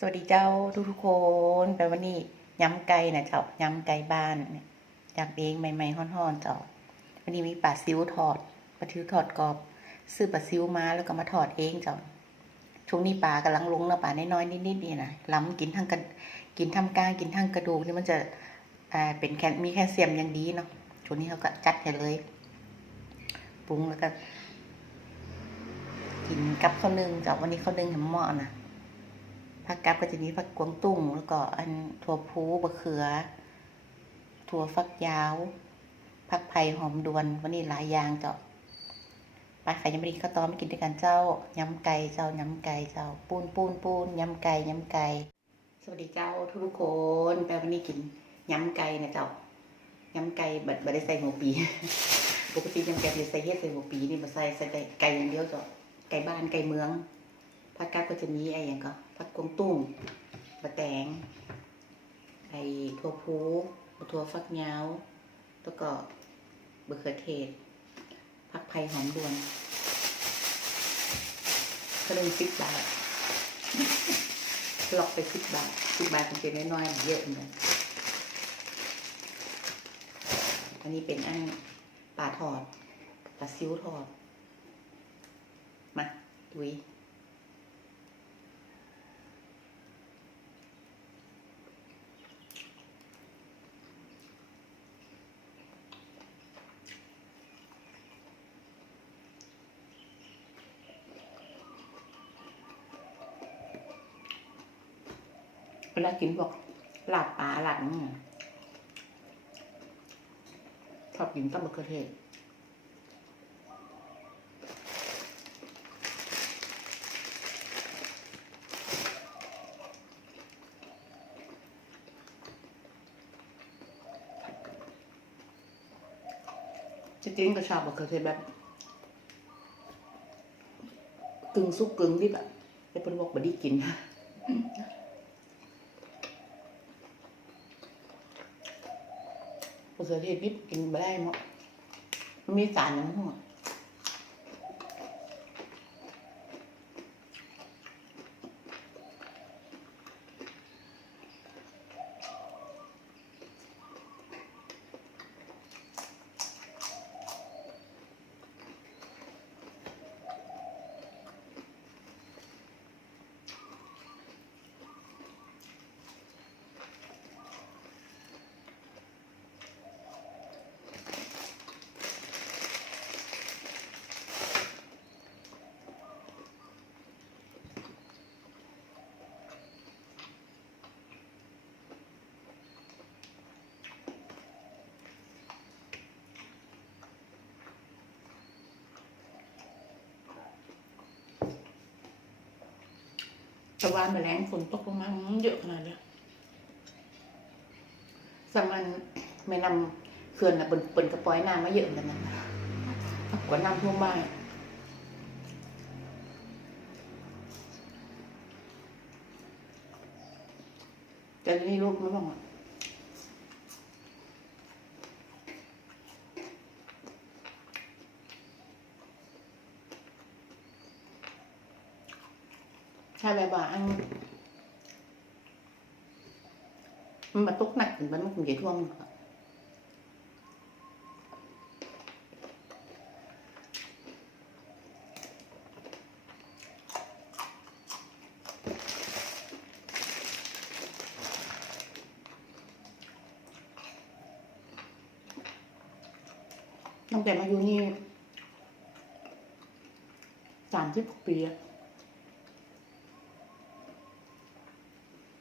สวัสดีเจ้าทุกทุกๆคนแปลว่านี่ย้ำไก่นะเจ้าย้ำไก่บ้านเนี่ยยำเองใหม่ๆฮ้อนๆเจ้าวันนี้มีปลาซิวทอดปลาซิวทอดกรอบ ซื้อปลาซิวมาแล้วก็มาทอดเองเจ้าช่วงนี้ปลากำลังลงแล้วปลาน้อยๆนิดๆนี่นะล้ำกินทั้งกันกินทั้งกลางกินทั้งกระดูกนี่มันจะอ่าเป็นแคลมีแคลเซียมอย่างดีเนาะช่วงนี้เขาก็จัดให้เลยปรุงแล้วก็กินกับข้าวนึ่งเจ้าวันนี้ข้าวนึ่งหำหม้อนะ ผักกับก็จะมีผักกวางตุ้ง แล้วก็อันถั่วพูบะเขือ ถั่วฟักยาวผักไผ่หอมดวน วันนี้หลายอย่างเจ้าไปใครยังไม่ด้ข้าวต้มไม่กินด้วยกันเจ้ายำไก่เจ้ายำไก่เจ้าปูนปูนปูนยำไก่ยำไก่สวัสดีเจ้าทุกทุกคนแปลวันนี้กินยำไก่นะเจ้ายำไก่บัดบัดได้ใส่หัวปีปกติยำไก่จะใส่เฮ็ดใส่หัวปีนี่มาใส่ใส่ไก่ไก่อย่างเดียวเจ้าไก่บ้านไก่เมือง ผักกาดก็จะมีไอ้อย่างก็ผักกวงตุ้งบะแตง ไอ้ถั่วพูถั่วฟักยาวแล้วก็บะเขือเทศผักไผ่หอมดวนก็เลยสิบบาทหลอกไปสิบบาทสิบบาทมันเป็นน้อยๆเยอะเหมือนกันอันนี้เป็นอันปลาทอดปลาซิวทอด มาดุย เวลากินบอกหลาบปลาหลาบนี่ชอบกินต้มมะเขือเทศจริงๆก็ชอบมะเขือเทศแบบกึ่งซุปกึ่งดิบอะแต่เป็นบอกบดีกิน มะเขือเทศดิบกินไม่ได้หมดมันมีสารอย่างหัว ตะวันแมลงฝนตกลงมาเยอะขนาดเนี้ยสมันไม่นำเขื่อนนะเปิ่นเปิ่นกระป๋อยน้ำมาเยอะเหมือนกันนะกว่าน้ำท่วมบ้านแต่ทีนี่ลูกไม่บ้างอะ ถ้าแบบว่าอันมันมาตกหนักถึงมั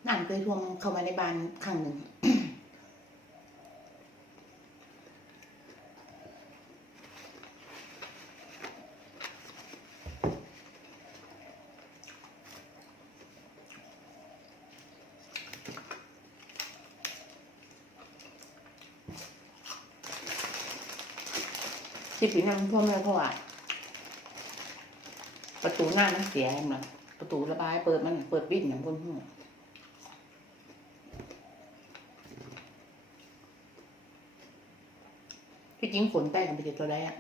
นมันคงจะท่วมค่ะตั้งแต่มาอยู่นี่สามสิบปีอะน้ำเคยทวมเข้ามาในบ้านครั้งหนึ่งที่ปีนั้นพ่อแม่เพราะว่าประตูหน้ามันเสียเห็นไหมประตูระบายเปิดมันเปิดปิดอย่างบนหัว ที่จริงฝนใต้กันไปเจอตัวแรก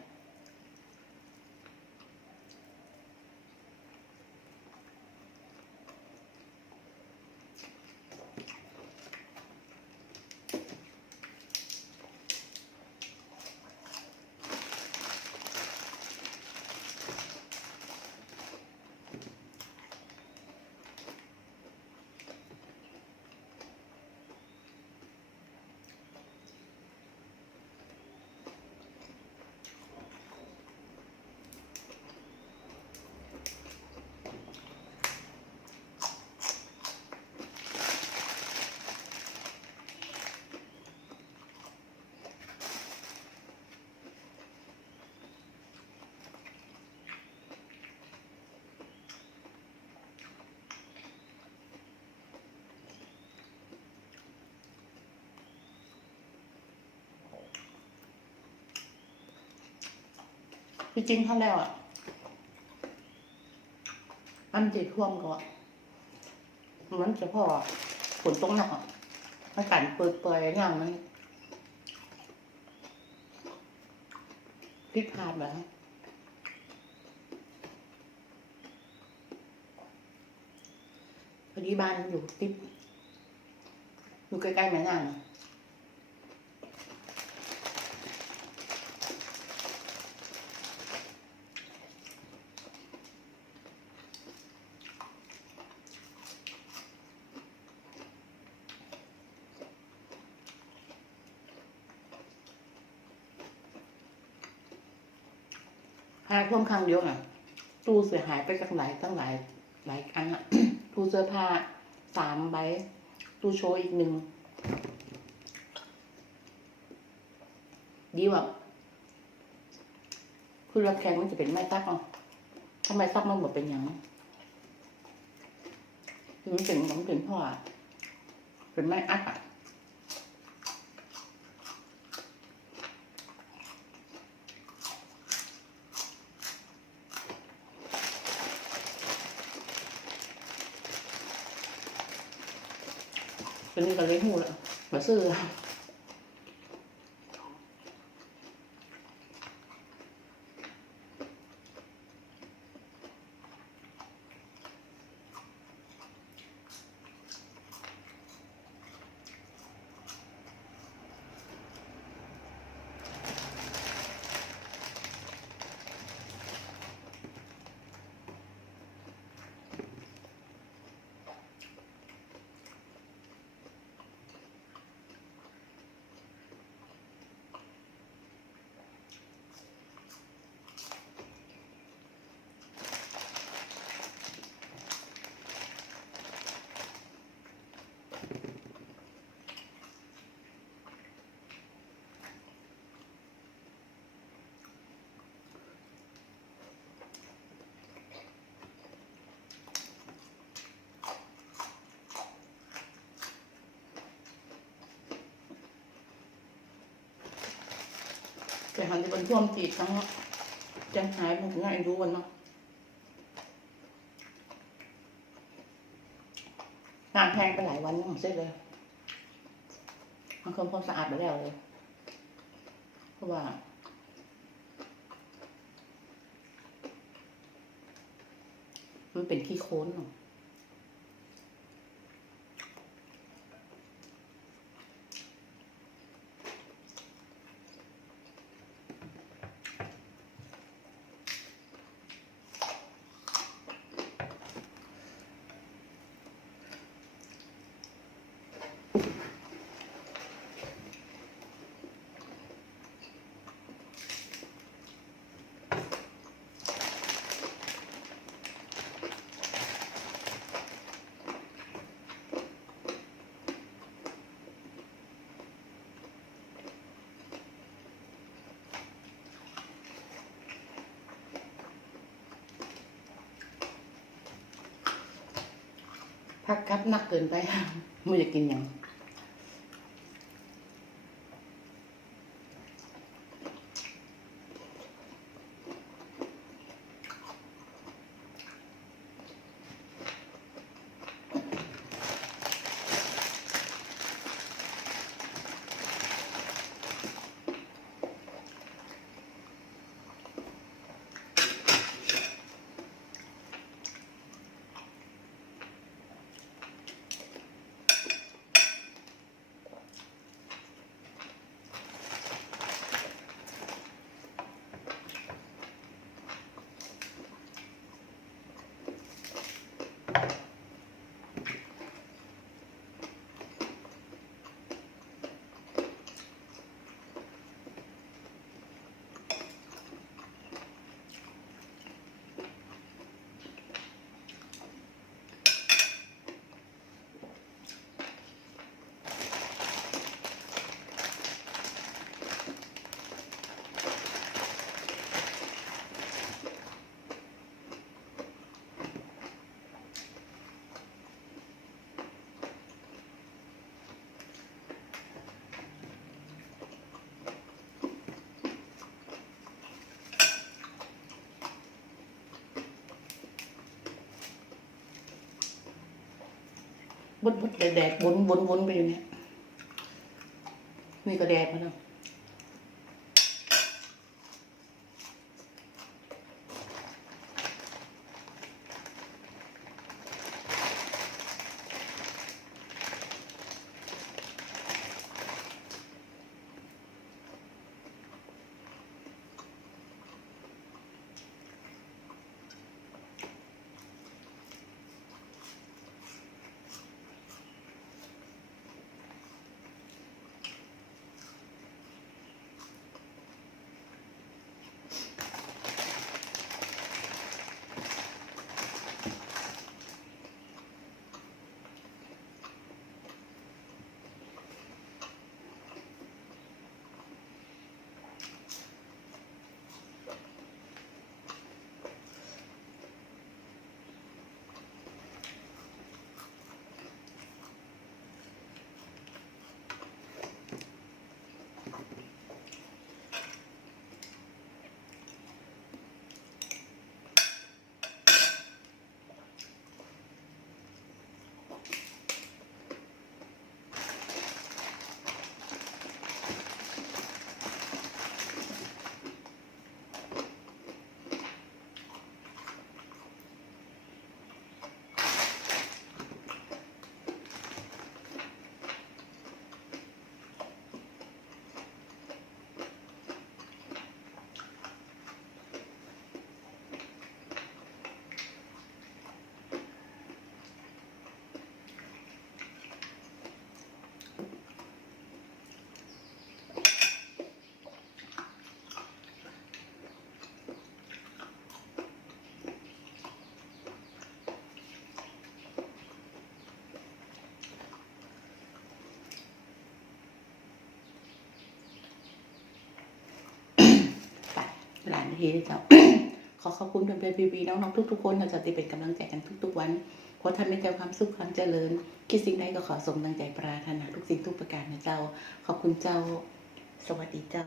ที่จริงเขาแล้วอะ อันที่ท่วมก็มันจะพอฝนตกหนักอะมันกันเปิดเปยๆอย่างมันพลิกพลาดแบบพอดีบ้านอยู่ติดอยู่ใกล้ๆแม่น้ำ ท่วมครั้งเดียวอะตู้เสียหายไปตั้งหลายตั้งหลายหลายอันอะตู้เสื้อผ้าสามใบตู้โชว์อีกหนึ่งดีว่ะคือรับแขกมันจะเป็นไม้ซักเนาะถ้าไมซักมันหมดเป็นยังคือมันเป็นมันเป็นพ่ออะเป็นไม้อัดอะ ตัวนี้ก็เลยหู แต่หันจะเป็นท่วมจีดทั้งจังหายผมง่ายรู้วันเนาะงานแพงไปหลายวันยังเสร็จเลยทำความสะอาดไปแล้วเลย เพราะว่ามันเป็นขี้โคลนเนาะ พักครับหนักเกินไปไม่อยกกินอย่าง บดบดแดดแดดวนวนวนไปอยู่เนี่ยนี่ก็แดดมาแล้ว ทีเจ้าขอขอบคุณเพื่อนๆพี่ๆน้องๆทุกๆคนเราจะติเป็นกำลังใจกันทุกๆวันเพราะท่านไม่เจอความสุขความเจริญ คิดสิ่งใดก็ขอสมดังใจปรารถนาทุกสิ่งทุกประการนะเจ้า ขอบคุณเจ้า สวัสดีเจ้า